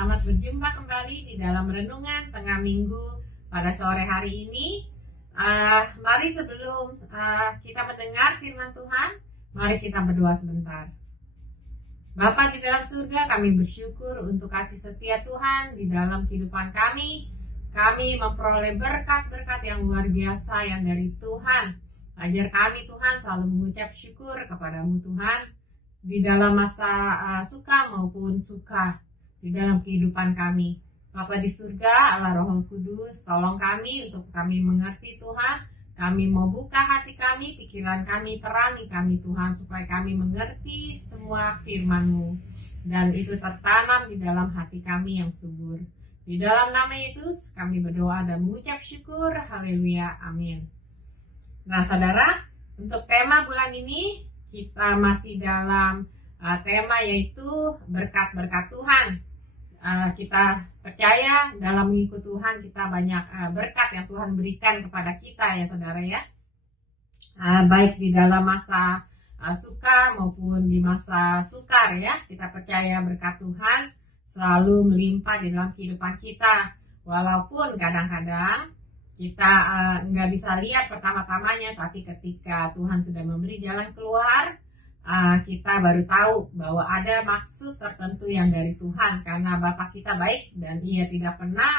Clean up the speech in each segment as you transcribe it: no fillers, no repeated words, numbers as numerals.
selamat berjumpa kembali di dalam renungan tengah minggu pada sore hari ini. Mari sebelum kita mendengar firman Tuhan, mari kita berdoa sebentar. Bapa di dalam surga, kami bersyukur untuk kasih setia Tuhan di dalam kehidupan kami. Kami memperoleh berkat-berkat yang luar biasa yang dari Tuhan. Ajar kami Tuhan selalu mengucap syukur kepadamu Tuhan, di dalam masa suka maupun suka di dalam kehidupan kami. Bapa di surga, Allah Roh Kudus, tolong kami untuk kami mengerti Tuhan. Kami mau buka hati kami, pikiran kami, terangi kami Tuhan, supaya kami mengerti semua firman-Mu, dan itu tertanam di dalam hati kami yang subur. Di dalam nama Yesus kami berdoa dan mengucap syukur. Haleluya, amin. Nah saudara, untuk tema bulan ini kita masih dalam tema yaitu berkat-berkat Tuhan. Kita percaya dalam mengikut Tuhan kita banyak berkat yang Tuhan berikan kepada kita ya saudara ya. Baik di dalam masa suka maupun di masa sukar ya. Kita percaya berkat Tuhan selalu melimpah di dalam kehidupan kita. Walaupun kadang-kadang kita nggak bisa lihat pertama-tamanya, tapi ketika Tuhan sudah memberi jalan keluar, kita baru tahu bahwa ada maksud tertentu yang dari Tuhan. Karena Bapa kita baik dan Ia tidak pernah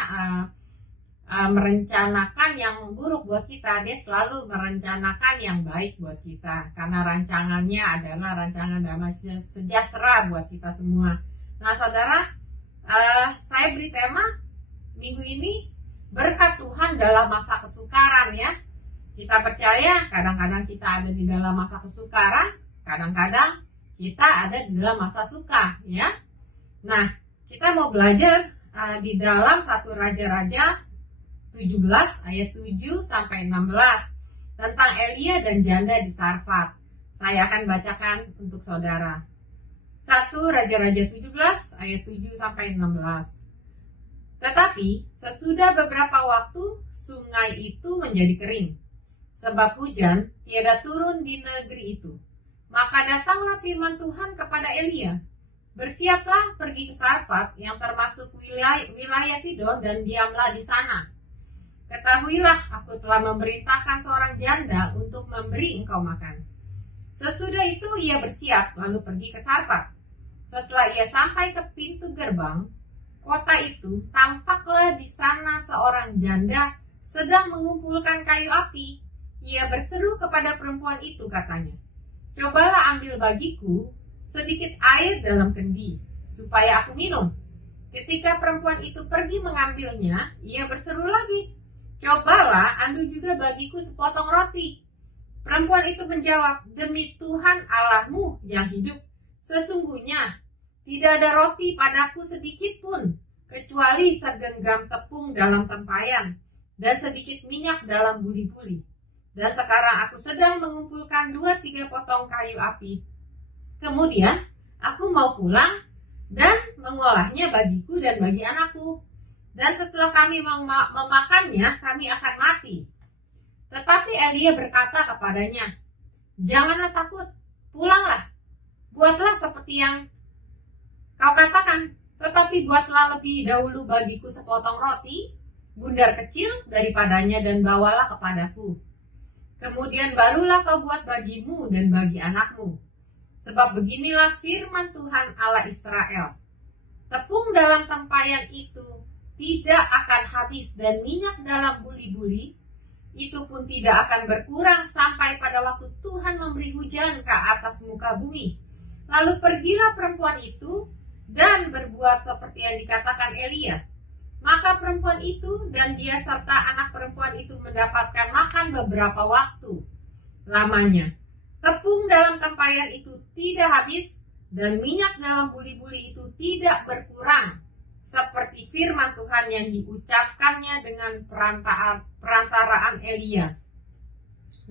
merencanakan yang buruk buat kita. Dia selalu merencanakan yang baik buat kita. Karena rancangannya adalah rancangan damai sejahtera buat kita semua. Nah saudara, saya beri tema minggu ini, berkat Tuhan dalam masa kesukaran ya. Kita percaya kadang-kadang kita ada di dalam masa kesukaran, kadang-kadang kita ada di dalam masa suka ya. Nah, kita mau belajar di dalam 1 Raja-Raja 17 ayat 7 sampai 16 tentang Elia dan janda di Sarfat. Saya akan bacakan untuk saudara. 1 Raja-Raja 17 ayat 7 sampai 16. Tetapi sesudah beberapa waktu sungai itu menjadi kering, sebab hujan tiada turun di negeri itu. Maka datanglah firman Tuhan kepada Elia, bersiaplah pergi ke Sarfat yang termasuk wilayah Sidon dan diamlah di sana. Ketahuilah aku telah memerintahkan seorang janda untuk memberi engkau makan. Sesudah itu ia bersiap lalu pergi ke Sarfat. Setelah ia sampai ke pintu gerbang kota itu, tampaklah di sana seorang janda sedang mengumpulkan kayu api. Ia berseru kepada perempuan itu, katanya, cobalah ambil bagiku sedikit air dalam kendi, supaya aku minum. Ketika perempuan itu pergi mengambilnya, ia berseru lagi, cobalah ambil juga bagiku sepotong roti. Perempuan itu menjawab, demi Tuhan Allahmu yang hidup, sesungguhnya tidak ada roti padaku sedikit pun, kecuali segenggam tepung dalam tempayan dan sedikit minyak dalam buli-buli. Dan sekarang aku sedang mengumpulkan 2-3 potong kayu api. Kemudian aku mau pulang dan mengolahnya bagiku dan bagi anakku. Dan setelah kami memakannya, kami akan mati. Tetapi Elia berkata kepadanya, janganlah takut, pulanglah, buatlah seperti yang kau katakan, tetapi buatlah lebih dahulu bagiku sepotong roti, bundar kecil daripadanya dan bawalah kepadaku. Kemudian barulah kau buat bagimu dan bagi anakmu. Sebab beginilah firman Tuhan Allah Israel. Tepung dalam tempayan itu tidak akan habis dan minyak dalam buli-buli itu pun tidak akan berkurang sampai pada waktu Tuhan memberi hujan ke atas muka bumi. Lalu pergilah perempuan itu dan berbuat seperti yang dikatakan Elia. Maka perempuan itu dan dia serta anak perempuan itu mendapatkan makan beberapa waktu lamanya. Tepung dalam tempayan itu tidak habis dan minyak dalam buli-buli itu tidak berkurang, seperti firman Tuhan yang diucapkannya dengan perantaraan Elia.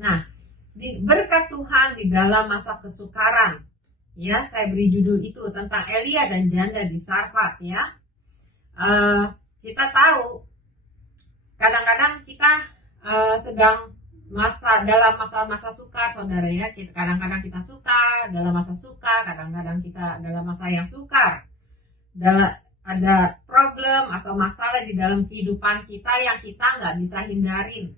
Nah, berkat Tuhan di dalam masa kesukaran. Ya, saya beri judul itu tentang Elia dan janda di Sarfat ya. Kita tahu kadang-kadang kita sedang dalam masa-masa sukar saudara ya. Kadang-kadang kita suka dalam masa suka, kadang-kadang kita dalam masa yang sukar. ada problem atau masalah di dalam kehidupan kita yang kita nggak bisa hindarin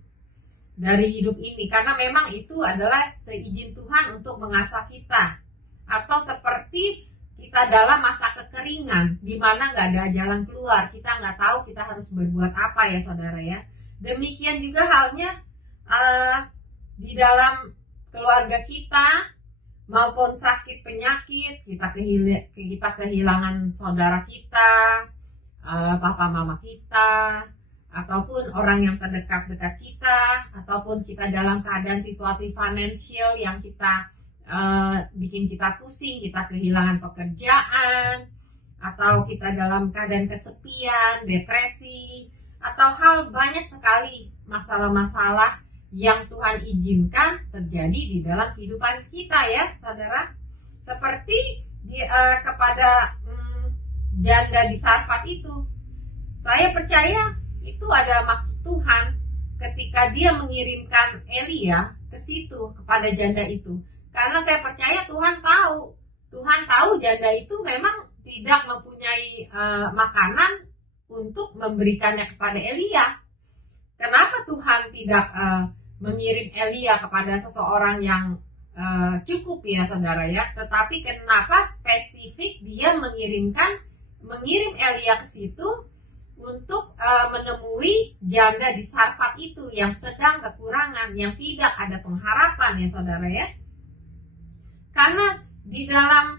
dari hidup ini, karena memang itu adalah seizin Tuhan untuk mengasah kita. Atau seperti kita dalam masa kekeringan di mana nggak ada jalan keluar, kita nggak tahu kita harus berbuat apa ya saudara ya. Demikian juga halnya di dalam keluarga kita, maupun sakit penyakit, kita kehilangan saudara kita, papa mama kita, ataupun orang yang terdekat-dekat kita, ataupun kita dalam keadaan situasi finansial yang kita bikin kita pusing, kita kehilangan pekerjaan, atau kita dalam keadaan kesepian, depresi, atau hal banyak sekali masalah-masalah yang Tuhan izinkan terjadi di dalam kehidupan kita ya saudara. Seperti kepada janda di Sarfat itu, saya percaya itu ada maksud Tuhan ketika dia mengirimkan Elia ke situ kepada janda itu. Karena saya percaya Tuhan tahu janda itu memang tidak mempunyai makanan untuk memberikannya kepada Elia. Kenapa Tuhan tidak mengirim Elia kepada seseorang yang cukup ya saudara ya? Tetapi kenapa spesifik dia mengirim Elia ke situ untuk menemui janda di Sarfat itu yang sedang kekurangan, yang tidak ada pengharapan ya saudara ya? Karena di dalam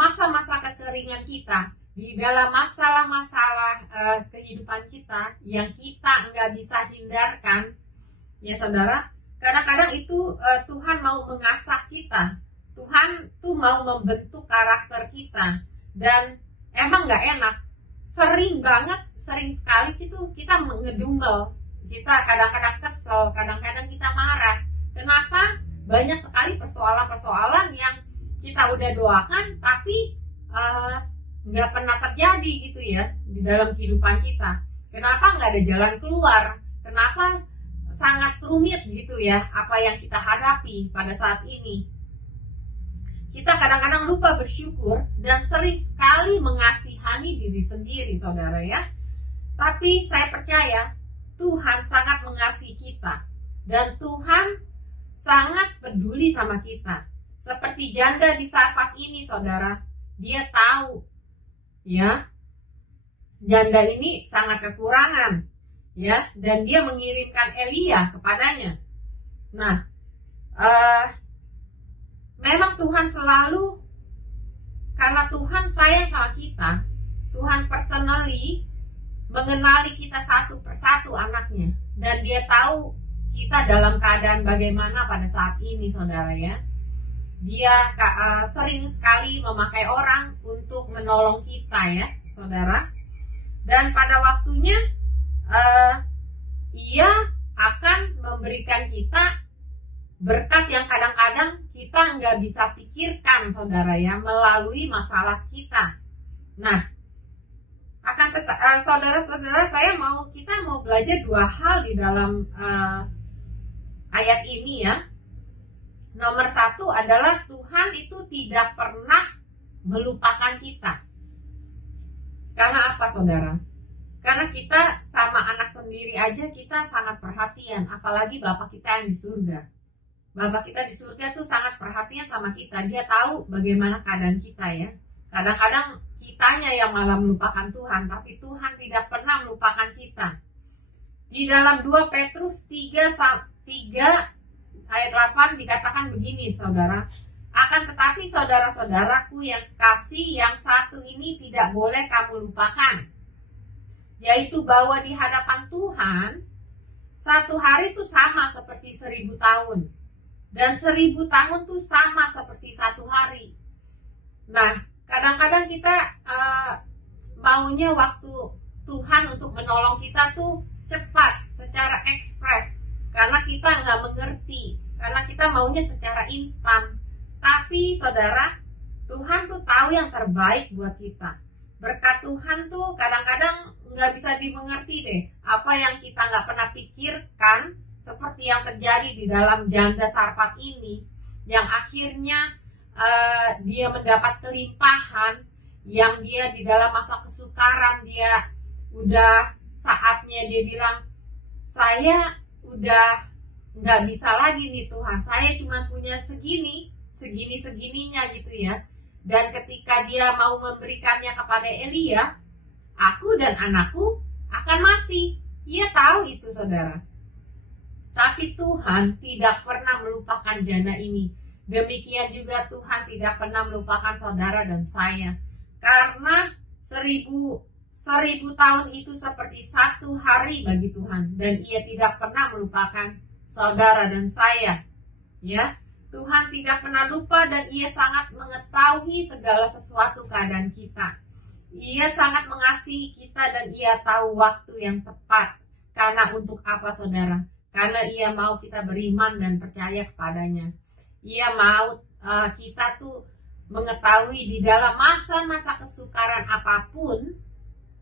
masa-masa kekeringan kita, di dalam masalah-masalah kehidupan kita yang kita nggak bisa hindarkan, ya saudara, kadang-kadang itu Tuhan mau mengasah kita, Tuhan tuh mau membentuk karakter kita, dan emang nggak enak, sering sekali itu kita ngedumel, kita kadang-kadang kesel, kadang-kadang kita marah. Kenapa? Banyak sekali persoalan-persoalan yang kita udah doakan tapi nggak pernah terjadi gitu ya di dalam kehidupan kita. Kenapa nggak ada jalan keluar? Kenapa sangat rumit gitu ya apa yang kita hadapi pada saat ini? Kita kadang-kadang lupa bersyukur dan sering sekali mengasihani diri sendiri saudara ya. Tapi saya percaya Tuhan sangat mengasihi kita, dan Tuhan sangat peduli sama kita. Seperti janda di Sarfat ini saudara, dia tahu ya janda ini sangat kekurangan ya, dan dia mengirimkan Elia kepadanya. Nah, memang Tuhan selalu, karena Tuhan sayang sama kita, Tuhan personally mengenali kita satu persatu anaknya, dan dia tahu kita dalam keadaan bagaimana pada saat ini saudara ya. Dia sering sekali memakai orang untuk menolong kita ya saudara. Dan pada waktunya ia akan memberikan kita berkat yang kadang-kadang kita nggak bisa pikirkan saudara ya, melalui masalah kita. Nah, saudara-saudara, kita mau belajar dua hal di dalam ayat ini ya. Nomor satu adalah Tuhan itu tidak pernah melupakan kita. Karena apa saudara? Karena kita sama anak sendiri aja kita sangat perhatian, apalagi Bapak kita yang di surga. Bapak kita di surga tuh sangat perhatian sama kita. Dia tahu bagaimana keadaan kita ya. Kadang-kadang kitanya yang malah melupakan Tuhan, tapi Tuhan tidak pernah melupakan kita. Di dalam 2 Petrus 3 ayat 8 dikatakan begini saudara. Akan tetapi saudara-saudaraku yang kasih, yang satu ini tidak boleh kamu lupakan, yaitu bahwa di hadapan Tuhan satu hari itu sama seperti 1000 tahun, dan 1000 tahun itu sama seperti satu hari. Nah, kadang-kadang kita maunya waktu Tuhan untuk menolong kita tuh cepat, secara ekspres, karena kita nggak mengerti, karena kita maunya secara instan. Tapi saudara, Tuhan tuh tahu yang terbaik buat kita. Berkat Tuhan tuh kadang-kadang nggak bisa dimengerti deh. Apa yang kita nggak pernah pikirkan, seperti yang terjadi di dalam janda Sarfat ini, yang akhirnya dia mendapat kelimpahan, yang dia di dalam masa kesukaran, dia udah saatnya dia bilang, saya udah nggak bisa lagi nih Tuhan, saya cuma punya segininya gitu ya. Dan ketika dia mau memberikannya kepada Elia, aku dan anakku akan mati. Ia tahu itu, saudara. Tapi Tuhan tidak pernah melupakan janda ini. Demikian juga Tuhan tidak pernah melupakan saudara dan saya. Karena 1000 tahun itu seperti satu hari bagi Tuhan. Dan ia tidak pernah melupakan saudara dan saya. Ya, Tuhan tidak pernah lupa dan ia sangat mengetahui segala sesuatu keadaan kita. Ia sangat mengasihi kita dan ia tahu waktu yang tepat. Karena untuk apa, saudara? Karena ia mau kita beriman dan percaya kepadanya. Ia mau kita tuh mengetahui di dalam masa-masa kesukaran apapun,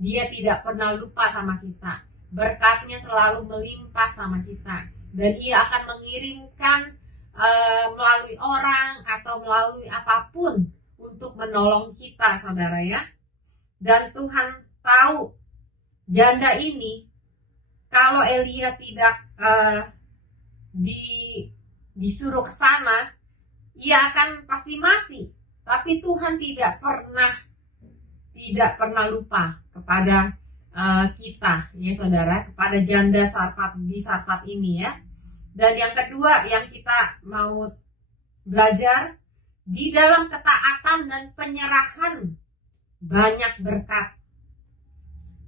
dia tidak pernah lupa sama kita. Berkatnya selalu melimpah sama kita. Dan ia akan mengirimkan melalui orang atau melalui apapun untuk menolong kita, saudara ya. Dan Tuhan tahu janda ini, kalau Elia tidak disuruh ke sana, ia akan pasti mati. Tapi Tuhan tidak pernah lupa kepada kita, ya saudara, kepada janda Sarfat di Sarfat ini ya. Dan yang kedua yang kita mau belajar, di dalam ketaatan dan penyerahan banyak berkat.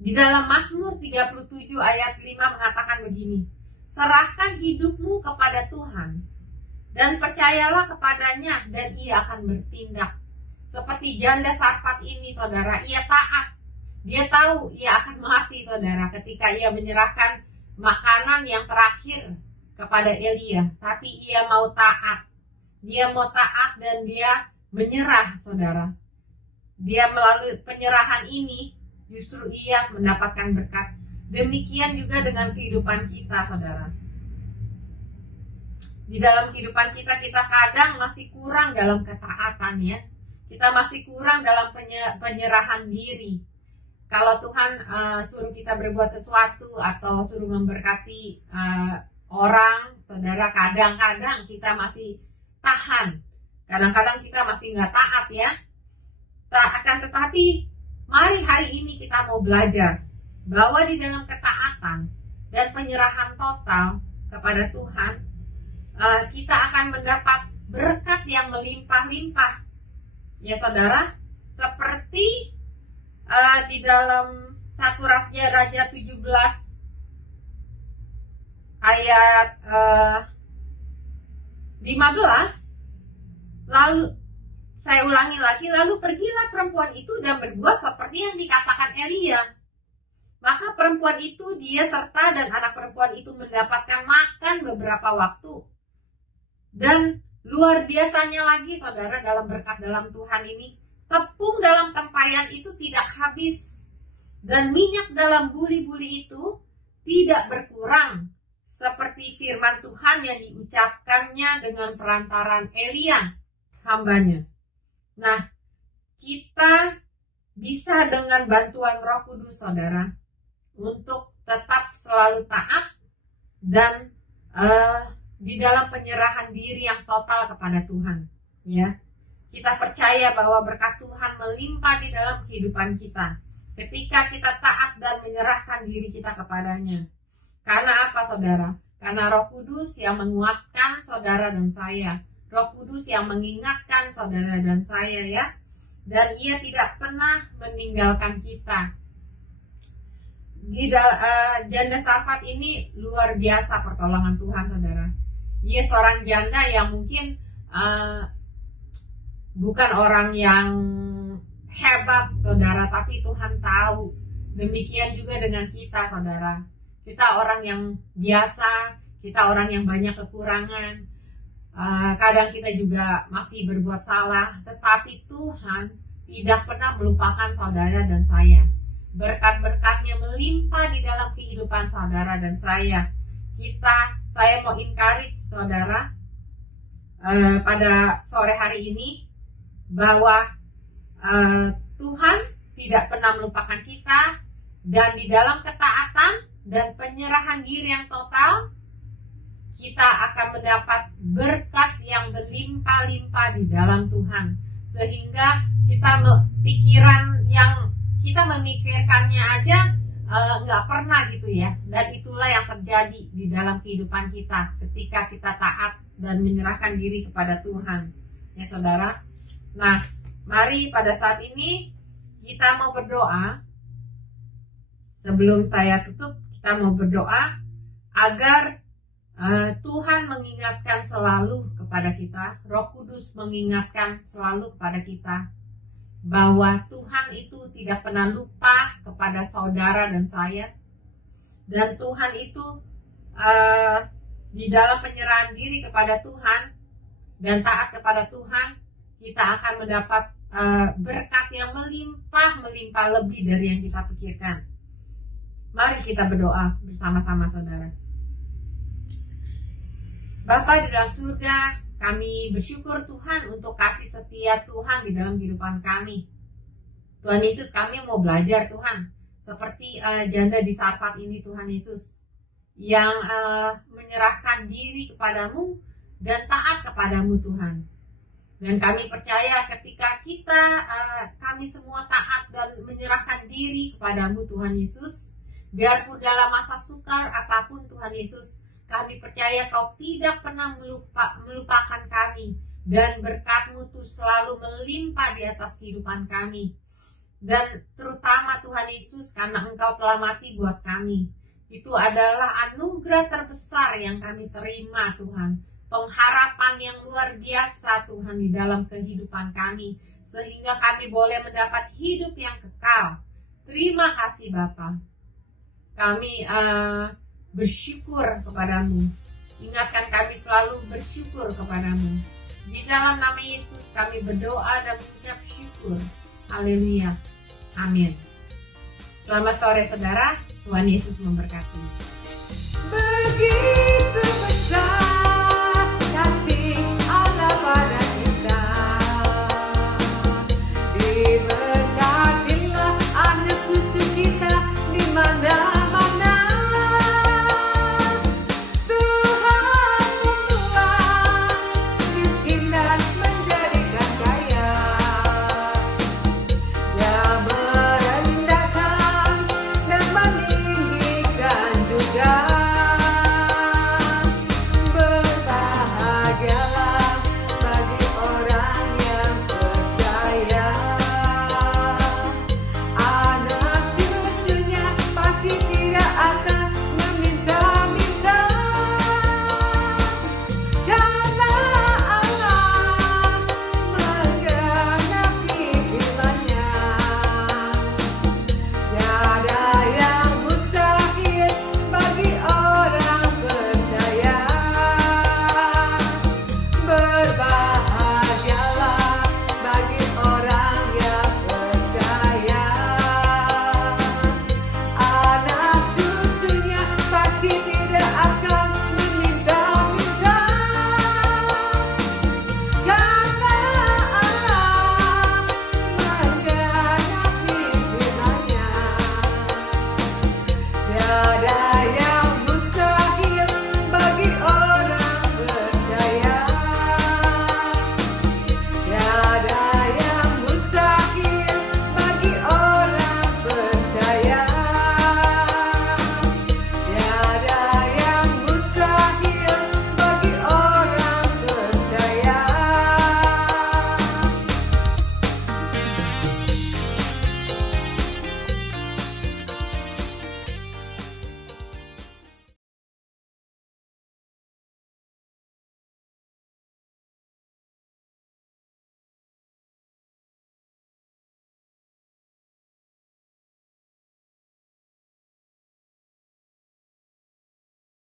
Di dalam Mazmur 37 ayat 5 mengatakan begini, serahkan hidupmu kepada Tuhan dan percayalah kepadanya dan ia akan bertindak. Seperti janda Sarfat ini, saudara, ia taat. Dia tahu ia akan mati, saudara, ketika ia menyerahkan makanan yang terakhir kepada Elia. Tapi ia mau taat. Dia mau taat dan dia menyerah, saudara. Dia melalui penyerahan ini justru ia mendapatkan berkat. Demikian juga dengan kehidupan kita, saudara. Di dalam kehidupan kita kadang masih kurang dalam ketaatan ya. Kita masih kurang dalam penyerahan diri. Kalau Tuhan suruh kita berbuat sesuatu atau suruh memberkati orang, saudara, kadang-kadang kita masih tahan. Kadang-kadang kita masih nggak taat ya. Akan tetapi mari hari ini kita mau belajar bahwa di dalam ketaatan dan penyerahan total kepada Tuhan, kita akan mendapat berkat yang melimpah-limpah. Ya saudara, seperti di dalam 1 Raja 17 ayat 15, lalu saya ulangi lagi, lalu pergilah perempuan itu dan berbuat seperti yang dikatakan Elia. Maka perempuan itu, dia serta dan anak perempuan itu mendapatkan makan beberapa waktu. Dan luar biasanya lagi, saudara, dalam berkat dalam Tuhan ini, tepung dalam tempayan itu tidak habis. Dan minyak dalam buli-buli itu tidak berkurang. Seperti firman Tuhan yang diucapkannya dengan perantaran Elia, hambanya. Nah, kita bisa dengan bantuan Roh Kudus, saudara, untuk tetap selalu taat dan di dalam penyerahan diri yang total kepada Tuhan. Ya, kita percaya bahwa berkat Tuhan melimpah di dalam kehidupan kita ketika kita taat dan menyerahkan diri kita kepadanya. Karena apa, saudara? Karena Roh Kudus yang menguatkan saudara dan saya. Roh Kudus yang mengingatkan saudara dan saya ya. Dan ia tidak pernah meninggalkan kita. Janda Sarfat ini luar biasa pertolongan Tuhan, saudara. Ia seorang janda yang mungkin bukan orang yang hebat, saudara, tapi Tuhan tahu. Demikian juga dengan kita, saudara. Kita orang yang biasa, kita orang yang banyak kekurangan. Kadang kita juga masih berbuat salah, tetapi Tuhan tidak pernah melupakan saudara dan saya. Berkat-berkatnya melimpah di dalam kehidupan saudara dan saya. Saya mau encourage saudara pada sore hari ini bahwa Tuhan tidak pernah melupakan kita, dan di dalam ketaatan dan penyerahan diri yang total, kita akan mendapat berkat yang berlimpah-limpah di dalam Tuhan. Sehingga pikiran yang kita memikirkannya aja nggak pernah gitu ya. Dan itulah yang terjadi di dalam kehidupan kita ketika kita taat dan menyerahkan diri kepada Tuhan. Ya saudara. Nah, mari pada saat ini kita mau berdoa. Sebelum saya tutup, kita mau berdoa agar Tuhan mengingatkan selalu kepada kita, Roh Kudus mengingatkan selalu kepada kita bahwa Tuhan itu tidak pernah lupa kepada saudara dan saya. Dan Tuhan itu di dalam penyerahan diri kepada Tuhan dan taat kepada Tuhan, kita akan mendapat berkat yang melimpah lebih dari yang kita pikirkan. Mari kita berdoa bersama-sama saudara. Bapa di dalam surga, kami bersyukur Tuhan untuk kasih setia Tuhan di dalam kehidupan kami. Tuhan Yesus, kami mau belajar Tuhan, seperti janda di Sarfat ini Tuhan Yesus, yang menyerahkan diri kepadamu dan taat kepadamu Tuhan. Dan kami percaya ketika kami semua taat dan menyerahkan diri kepadamu Tuhan Yesus, biarpun dalam masa sukar apapun Tuhan Yesus, kami percaya Kau tidak pernah melupakan kami, dan berkat-Mu tuh selalu melimpah di atas kehidupan kami. Dan terutama Tuhan Yesus, karena Engkau telah mati buat kami, itu adalah anugerah terbesar yang kami terima Tuhan. Pengharapan yang luar biasa Tuhan di dalam kehidupan kami, sehingga kami boleh mendapat hidup yang kekal. Terima kasih Bapa. Kami bersyukur kepadamu. Ingatkan kami selalu bersyukur kepadamu. Di dalam nama Yesus kami berdoa dan mengucap syukur. Haleluya. Amin. Selamat sore saudara. Tuhan Yesus memberkati.